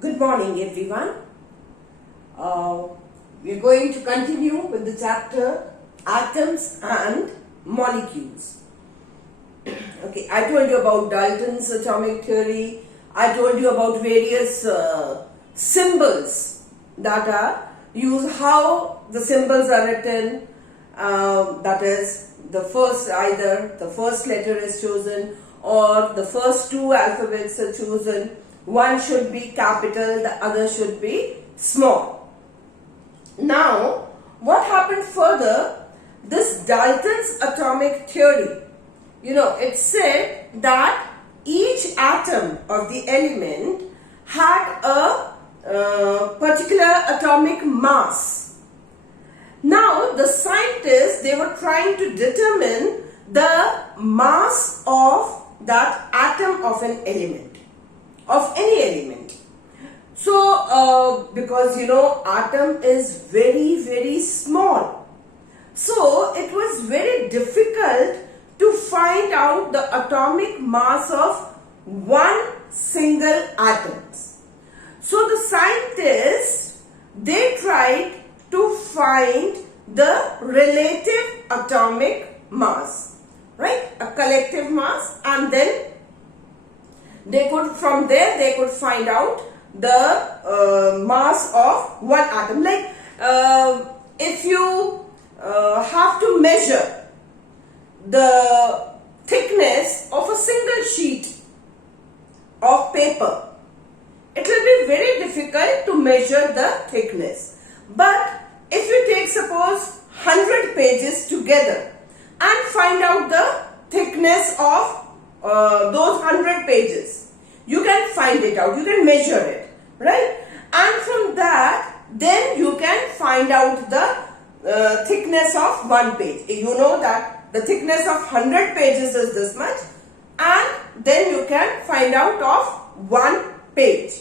Good morning, everyone. We're going to continue with the chapter Atoms and Molecules. Okay, I told you about Dalton's atomic theory. I told you about various symbols that are used, how the symbols are written. That is, either the first letter is chosen or the first two alphabets are chosen. One should be capital, the other should be small. Now, what happened further? This Dalton's atomic theory, it said that each atom of the element had a particular atomic mass. Now, the scientists, they were trying to determine the mass of that atom of an element, of any element. So, because atom is very, very small. So, it was very difficult to find out the atomic mass of one single atom. So, the scientists, they tried to find the relative atomic mass, right? A collective mass, and then from there they could find out the mass of one atom. Like if you have to measure the thickness of a single sheet of paper, it will be very difficult to measure the thickness. But if you take, suppose, 100 pages together and find out the thickness of those 100 pages, you can find it out, you can measure it, right? And from that, then you can find out the thickness of one page. You know that the thickness of 100 pages is this much, and then you can find out of one page,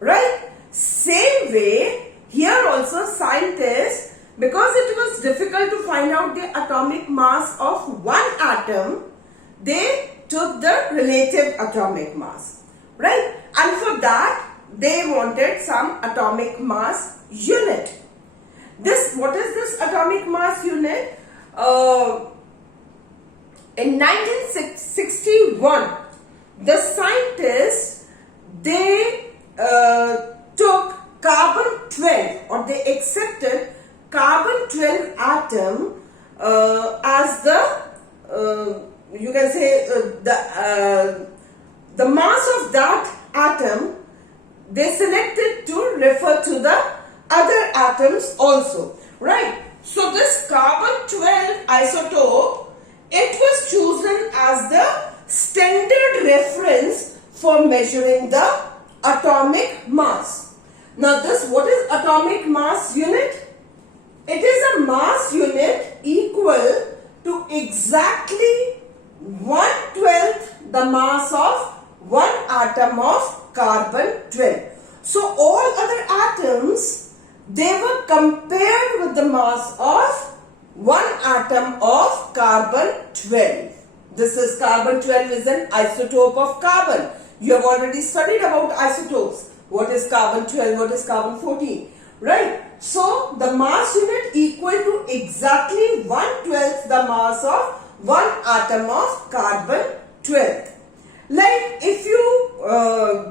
right? Same way, here also scientists, because it was difficult to find out the atomic mass of one atom, they took the relative atomic mass, right? And for that, they wanted some atomic mass unit. What is this atomic mass unit? In 1961, the scientists, they took carbon 12, or they accepted carbon 12 atom as the you can say the mass of that atom. They selected to refer to the other atoms also, right? So this carbon 12 isotope, it was chosen as the standard reference for measuring the atomic mass. Now what is atomic mass unit? It is a mass unit equal to exactly 1/12 the mass of one atom of carbon 12. So all other atoms, they were compared with the mass of one atom of carbon 12. This is carbon 12 is an isotope of carbon. You have already studied about isotopes. What is carbon 12? What is carbon 14? Right? So the mass unit equal to exactly 1/12 the mass of one atom of carbon 12. Like if you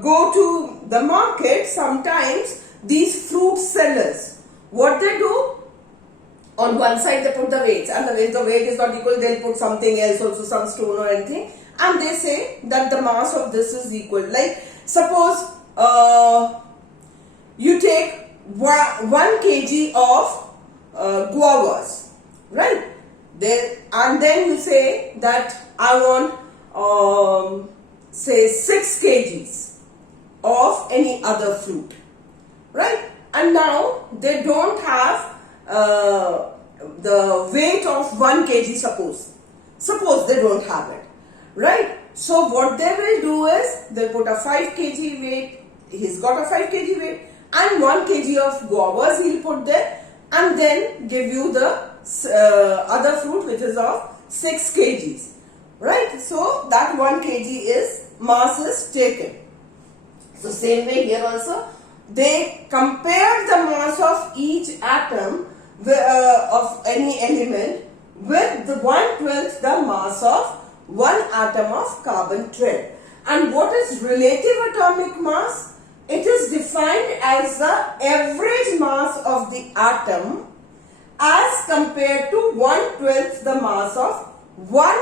go to the market, sometimes these fruit sellers, what they do, on one side they put the weights, and if the weight is not equal, they'll put something else, also some stone or anything, and they say that the mass of this is equal. Like suppose you take 1 kg of guavas, right? And then you say that I want say 6 kgs of any other fruit, right? And now they don't have the weight of 1 kg, suppose they don't have it, right? So what they will do is, they'll put a 5 kg weight, he's got a 5 kg weight, and 1 kg of guavas he'll put there, and then give you the other fruit which is of 6 kgs, right? So that 1 kg is mass is taken. So same way here also, they compared the mass of each atom of any element with the 1/12 the mass of one atom of carbon 12. And what is relative atomic mass? It is defined as the average mass of the atom as compared to 1/12 the mass of one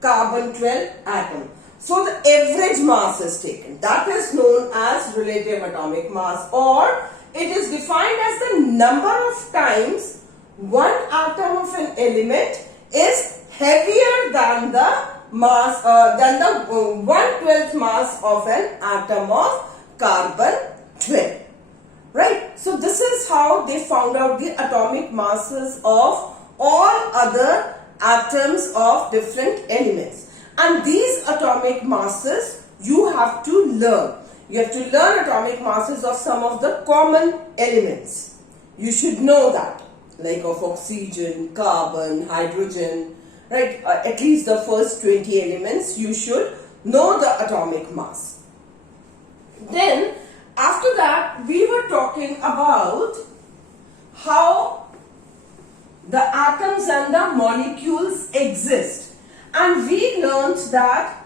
carbon 12 atom. So the average mass is taken. That is known as relative atomic mass, or it is defined as the number of times one atom of an element is heavier than the mass than the 1/12 mass of an atom of carbon 12. Right? So this is how they found out the atomic masses of all other atoms of different elements. And these atomic masses you have to learn. You have to learn atomic masses of some of the common elements. You should know that, like of oxygen, carbon, hydrogen, right? At least the first 20 elements you should know the atomic mass. Then after that we were talking about how the atoms and the molecules exist. And we learned that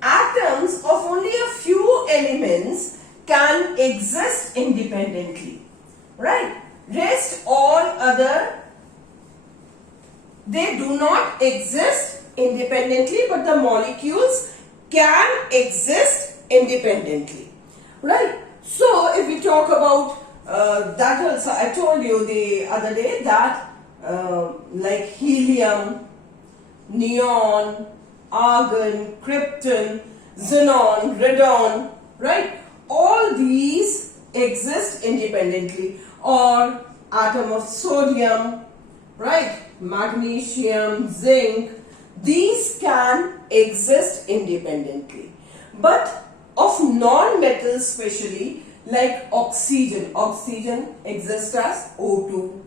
atoms of only a few elements can exist independently. Right? Rest all other, they do not exist independently, but the molecules can exist independently. Right? So if we talk about that also, I told you the other day that like helium, neon, argon, krypton, xenon, radon, right? All these exist independently. Or atom of sodium, right? Magnesium, zinc, these can exist independently. But of non-metals especially, like oxygen, oxygen exists as O2,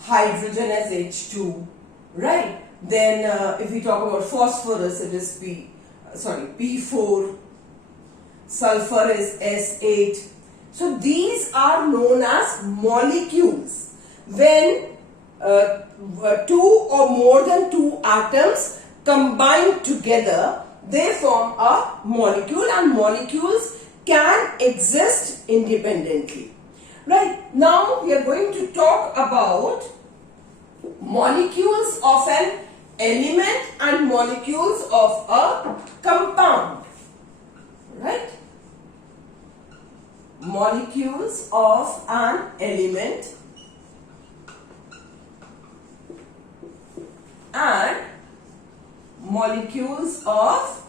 hydrogen as H2, right? Then if we talk about phosphorus, it is P4, sulfur is S8. So these are known as molecules. When two or more than two atoms combine together, they form a molecule, and molecules can exist independently. Right? Now we are going to talk about molecules of an element and molecules of a compound. Right? Molecules of an element and molecules of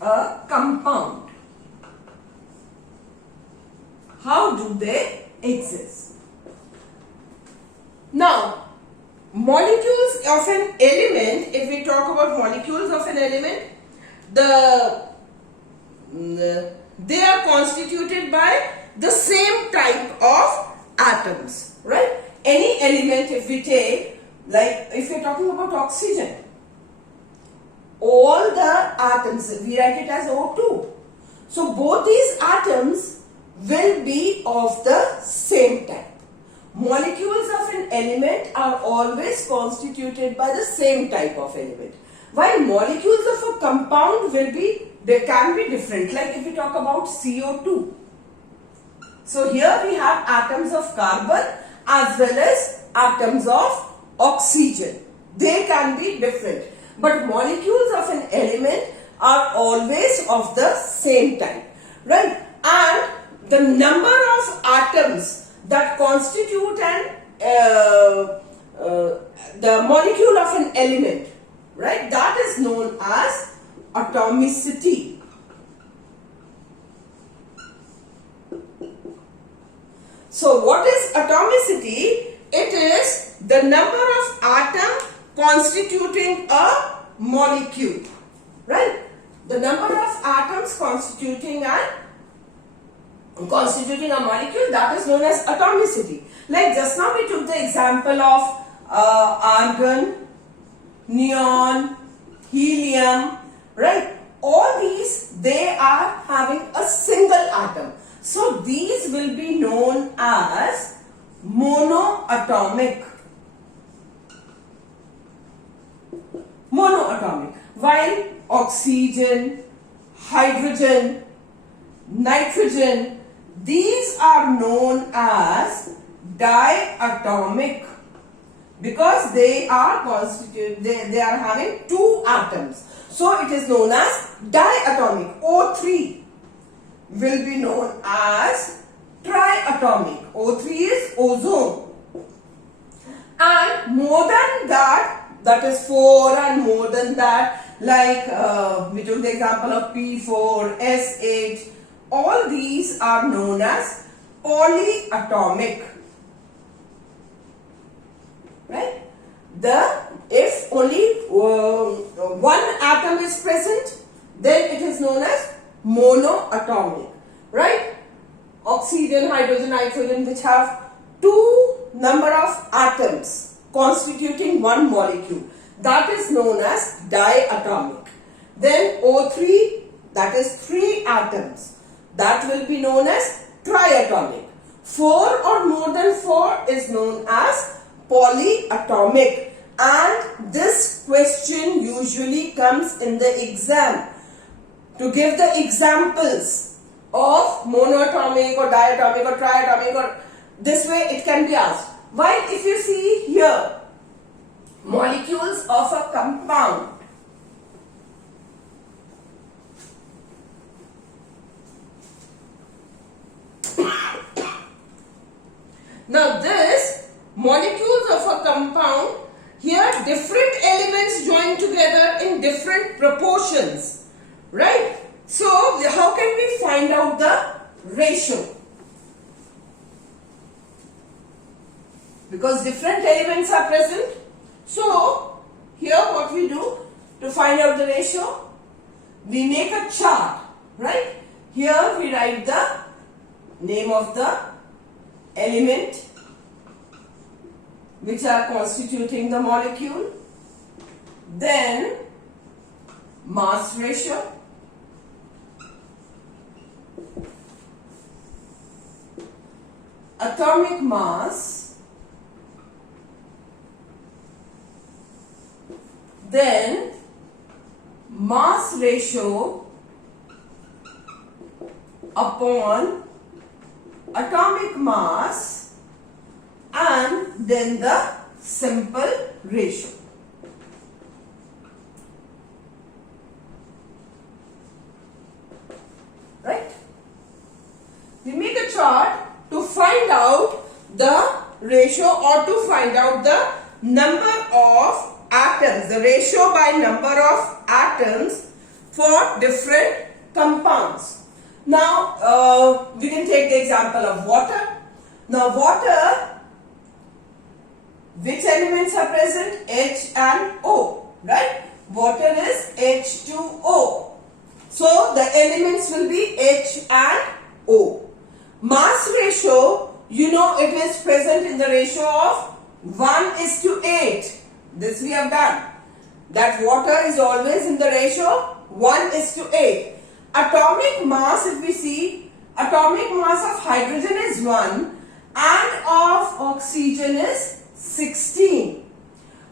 a compound. How do they exist? Now, molecules of an element, if we talk about molecules of an element, they are constituted by the same type of atoms, right? Any element, if we take, like if we are talking about oxygen, all the atoms, we write it as O2. So both these atoms will be of the same type. Molecules of an element are always constituted by the same type of element, while molecules of a compound they can be different. Like if we talk about CO2. So here we have atoms of carbon as well as atoms of oxygen. They can be different. But molecules of an element are always of the same type. Right? And the number of atoms that constitute the molecule of an element, right? That is known as atomicity. So what is atomicity? It is the number of atoms constituting a molecule, right? The number of atoms constituting a molecule, that is known as atomicity. Like just now we took the example of argon, neon, helium, right? All these, they are having a single atom. So these will be known as monoatomic. Monoatomic. While oxygen, hydrogen, nitrogen, these are known as diatomic because they are constituted, they are having two atoms. So it is known as diatomic. O3 will be known as triatomic. O3 is ozone. And more than that, that is 4 and more than that, like we took the example of P4, S8, all these are known as polyatomic. Right? If only one atom is present, then it is known as monoatomic. Right? Oxygen, hydrogen, nitrogen, which have two number of atoms constituting one molecule, that is known as diatomic. Then O3, that is 3 atoms, that will be known as triatomic. 4 or more than 4 is known as polyatomic. And this question usually comes in the exam to give the examples of monoatomic or diatomic or triatomic, or this way it can be asked. While if you see here, molecules of a compound, now this molecules of a compound, here different elements join together in different proportions, right? So how can we find out the ratio? Because different elements are present. So here what we do to find out the ratio, we make a chart, right? Here we write the name of the element which are constituting the molecule, then mass ratio, atomic mass, then mass ratio upon atomic mass, and then the simple ratio. Right? We make a chart to find out the ratio or to find out the number of atoms, the ratio by number of atoms for different compounds. Now, we can take the example of water. Now, water, which elements are present? H and O, right? Water is H2O. So, the elements will be H and O. Mass ratio, you know it is present in the ratio of 1:8. This we have done. That water is always in the ratio 1:8. Atomic mass, if we see, atomic mass of hydrogen is 1 and of oxygen is 16.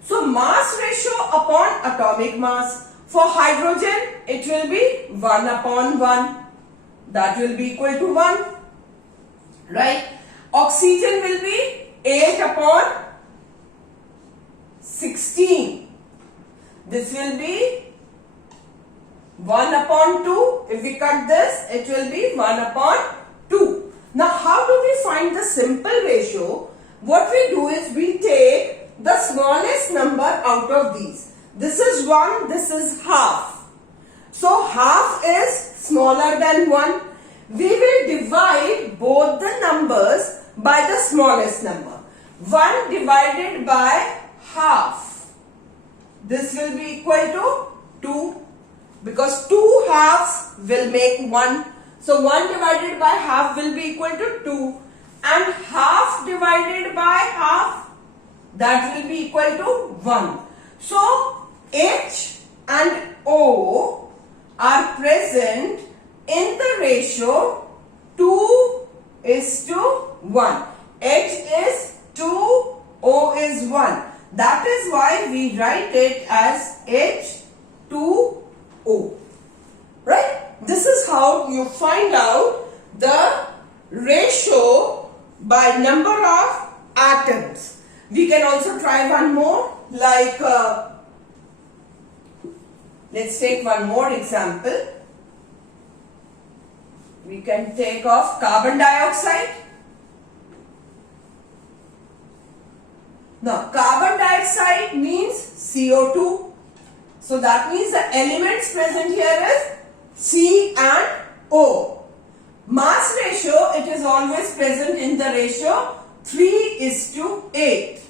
So mass ratio upon atomic mass. For hydrogen, it will be 1/1. That will be equal to 1. Right? Oxygen will be 8/16. This will be 1/2. If we cut this, it will be 1/2. Now, how do we find the simple ratio? What we do is we take the smallest number out of these. This is 1, this is half. So, half is smaller than 1. We will divide both the numbers by the smallest number. 1 divided by half. This will be equal to 2. Because 2 halves will make 1. So 1 divided by half will be equal to 2. And half divided by half, that will be equal to 1. So H and O are present in the ratio 2 is to 1. H is 2, O is 1. That is why we write it as H2O. Right? This is how you find out the ratio by number of atoms. We can also try one more, like let's take one more example. We can take of carbon dioxide. Now, carbon dioxide means CO2. So, that means the elements present here is C and O. Mass ratio, it is always present in the ratio 3:8.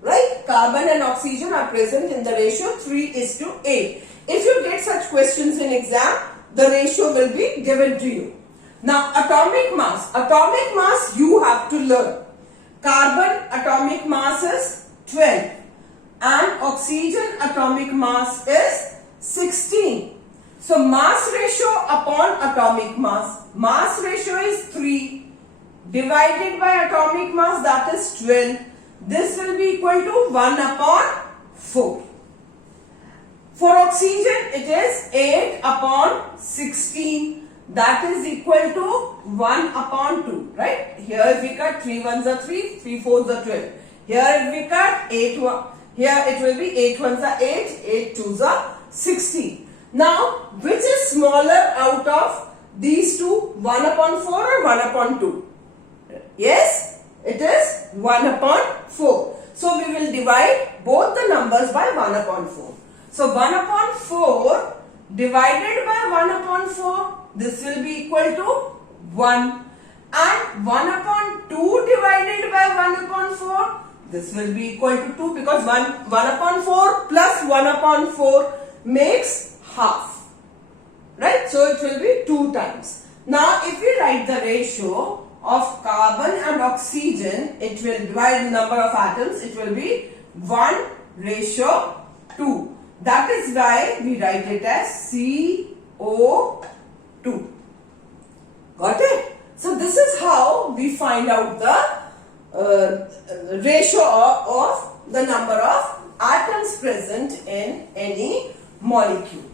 Right? Carbon and oxygen are present in the ratio 3:8. If you get such questions in exam, the ratio will be given to you. Now, atomic mass. Atomic mass you have to learn. Carbon atomic mass is 12 and oxygen atomic mass is 16. So, mass ratio upon atomic mass. Mass ratio is 3 divided by atomic mass, that is 12. This will be equal to 1 upon 4. For oxygen, it is 8 upon 16. That is equal to 1 upon 2. Right? Here if we cut 3 ones are 3, 3 fours are 12. Here if we cut 8 1, here it will be 8 ones are 8, 8 twos are 16. Now, which is smaller out of these two? 1 upon 4 or 1 upon 2? Yes, it is 1 upon 4. So, we will divide both the numbers by 1 upon 4. So, 1 upon 4 divided by 1 upon 4, this will be equal to 1. And 1 upon 2 divided by 1 upon 4, this will be equal to 2 because 1 upon 4 plus 1 upon 4 makes half. Right? So, it will be 2 times. Now, if we write the ratio of carbon and oxygen, it will divide the number of atoms, it will be 1:2. That is why we write it as CO2. Got it? So, this is how we find out the ratio of the number of atoms present in any molecule.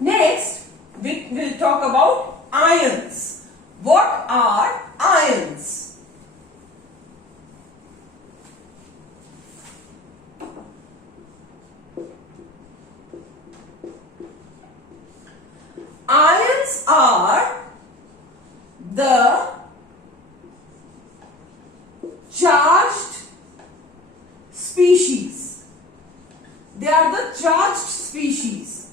Next, we will talk about ions. What are ions? Ions are the charged species. They are the charged species.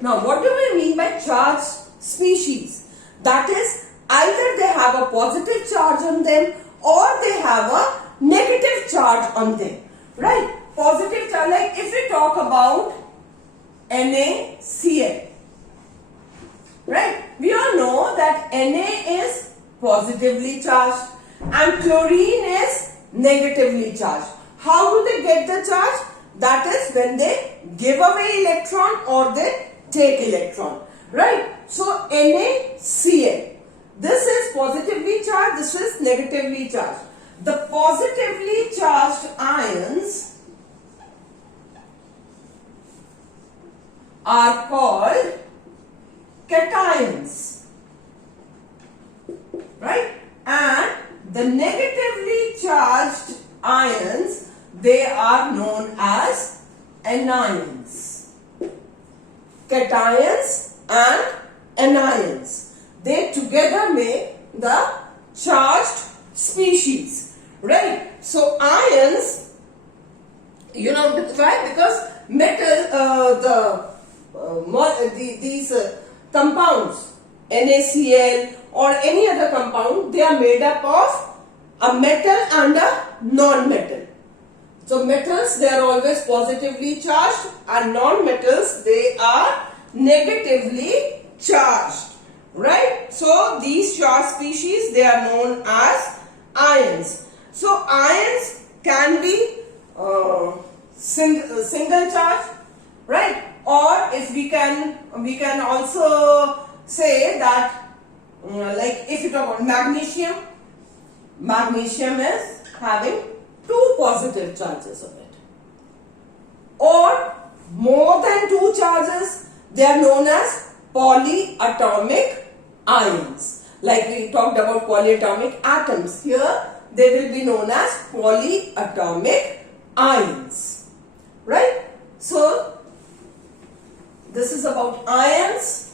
Now, what do we mean by charged species? That is, either they have a positive charge on them or they have a negative charge on them. Right? Positive charge, like if we talk about NaCl. Right? We all know that Na is positively charged and chlorine is negatively charged. How do they get the charge? That is when they give away electron or they take electron. Right? So, NaCl. This is positively charged, this is negatively charged. The positively charged ions are called cations. Right? And the negatively charged ions, they are known as anions. Cations and anions, they together make the charged species. Right? So, ions, you know why? Because metal, these compounds, NaCl or any other compound, they are made up of a metal and a non-metal. So, metals, they are always positively charged and non-metals, they are negatively charged. Right? So, these charged species, they are known as ions. So, ions can be single charge, right? Or if we can also say that like if you talk about magnesium, magnesium is having 2 positive charges on it, or more than 2 charges, they are known as polyatomic ions. Like we talked about polyatomic atoms, here they will be known as polyatomic ions, right? So this is about ions.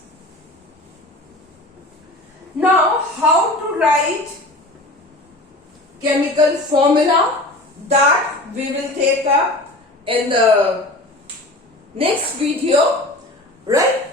Now, how to write chemical formula, that we will take up in the next video, right?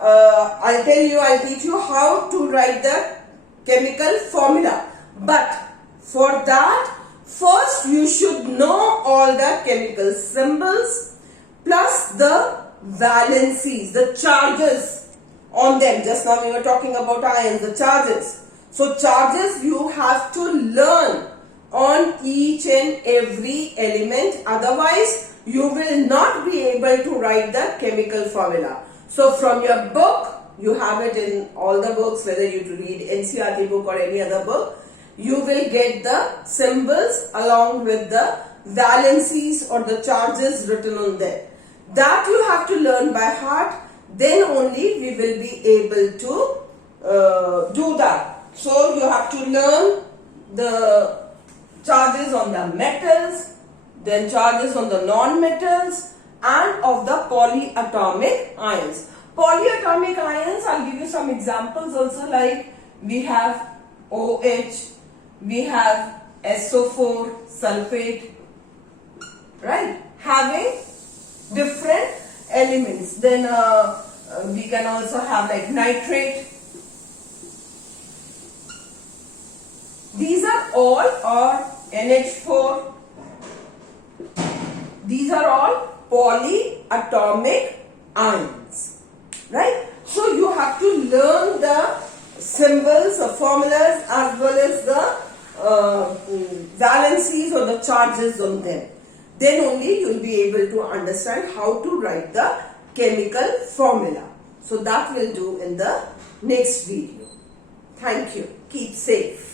I'll teach you how to write the chemical formula, but for that first you should know all the chemical symbols plus the valencies, the charges on them. Just now we were talking about ions, the charges. So charges you have to learn on each and every element, otherwise you will not be able to write the chemical formula. So from your book, you have it in all the books, whether you read NCERT book or any other book, you will get the symbols along with the valencies or the charges written on there. That you have to learn by heart, then only we will be able to do that. So you have to learn the charges on the metals, then charges on the non-metals, and of the polyatomic ions. Polyatomic ions, I'll give you some examples also, like we have OH, we have SO4 sulfate, right, having different elements. Then we can also have like nitrate. These are all, or NH4. These are all polyatomic ions, right? So you have to learn the symbols or formulas as well as the valencies or the charges on them. Then only you will be able to understand how to write the chemical formula. So that we'll do in the next video. Thank you. Keep safe.